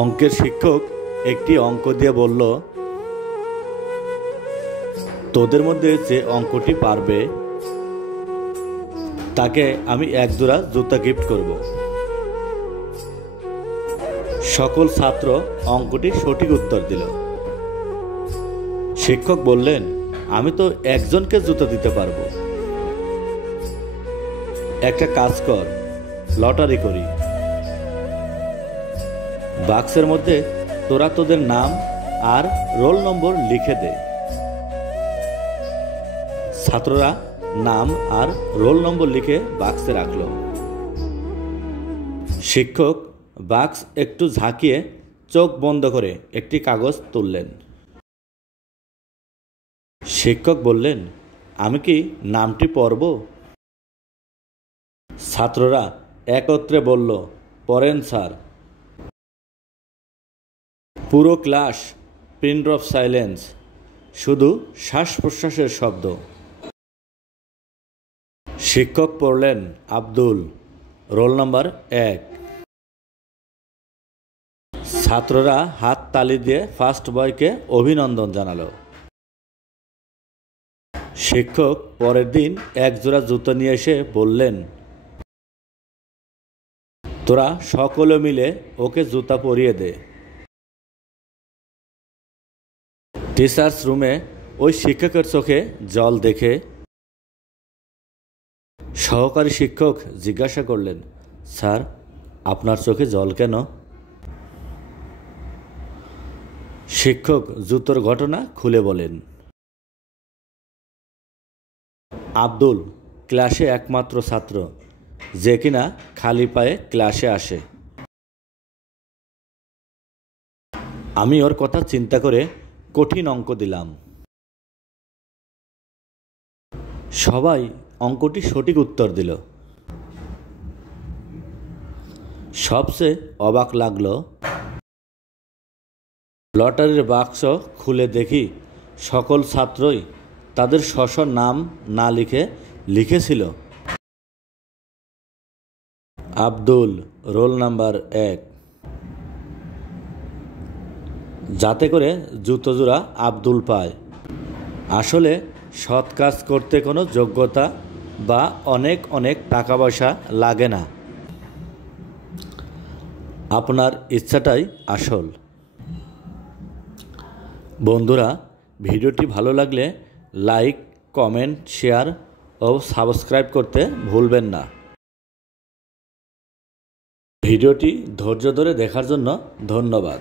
অঙ্কের শিক্ষক একটি অঙ্ক দিয়ে বলল, তোদের মধ্যে যে অঙ্কটি পারবে তাকে আমি এক জোড়া জুতা গিফট করব। সকল ছাত্র অঙ্কটি সঠিক উত্তর দিল। শিক্ষক বললেন, আমি তো একজনকে জুতা দিতে পারবো। একটা কাজ কর, লটারি করি। বাক্সের মধ্যে তোরা তোদের নাম আর রোল নম্বর লিখে দে। ছাত্ররা নাম আর রোল নম্বর লিখে বাক্সে রাখল। শিক্ষক বাক্স একটু ঝাঁকিয়ে চোখ বন্ধ করে একটি কাগজ তুললেন। শিক্ষক বললেন, আমি কি নামটি পড়ব? ছাত্ররা একত্রে বলল, পড়েন স্যার। পুরো ক্লাস পিন ড্রপ সাইলেন্স, শুধু শ্বাস প্রশ্বাসের শব্দ। শিক্ষক পড়লেন, আব্দুল, রোল নাম্বার 1। ছাত্ররা হাত তালি দিয়ে ফার্স্ট বয়কে অভিনন্দন জানালো। শিক্ষক পরের দিন এক জোড়া জুতো নিয়ে এসে বললেন, তোরা সকলে মিলে ওকে জুতা পরিয়ে দে। টিচার্স রুমে ওই শিক্ষকের চোখে জল দেখে সহকারী শিক্ষক জিজ্ঞাসা করলেন, স্যার, আপনার চোখে জল কেন? শিক্ষক জুতোর ঘটনা খুলে বলেন। আব্দুল ক্লাসে একমাত্র ছাত্র যে কিনা খালি পায়ে ক্লাসে আসে। আমি ওর কথা চিন্তা করে কঠিন অঙ্ক দিলাম। সবাই অঙ্কটি সঠিক উত্তর দিল। সবচেয়ে অবাক লাগলো, লটারির বাক্স খুলে দেখি সকল ছাত্রই তাদের স্ব নাম না লিখেছিল আব্দুল, রোল নাম্বার 1, যাতে করে জুতো জোড়া আব্দুল পায়। আসলে সৎ কাজ করতে কোনো যোগ্যতা বা অনেক অনেক টাকা পয়সা লাগে না, আপনার ইচ্ছাটাই আসল। বন্ধুরা, ভিডিওটি ভালো লাগলে লাইক, কমেন্ট, শেয়ার ও সাবস্ক্রাইব করতে ভুলবেন না। ভিডিওটি ধৈর্য ধরে দেখার জন্য ধন্যবাদ।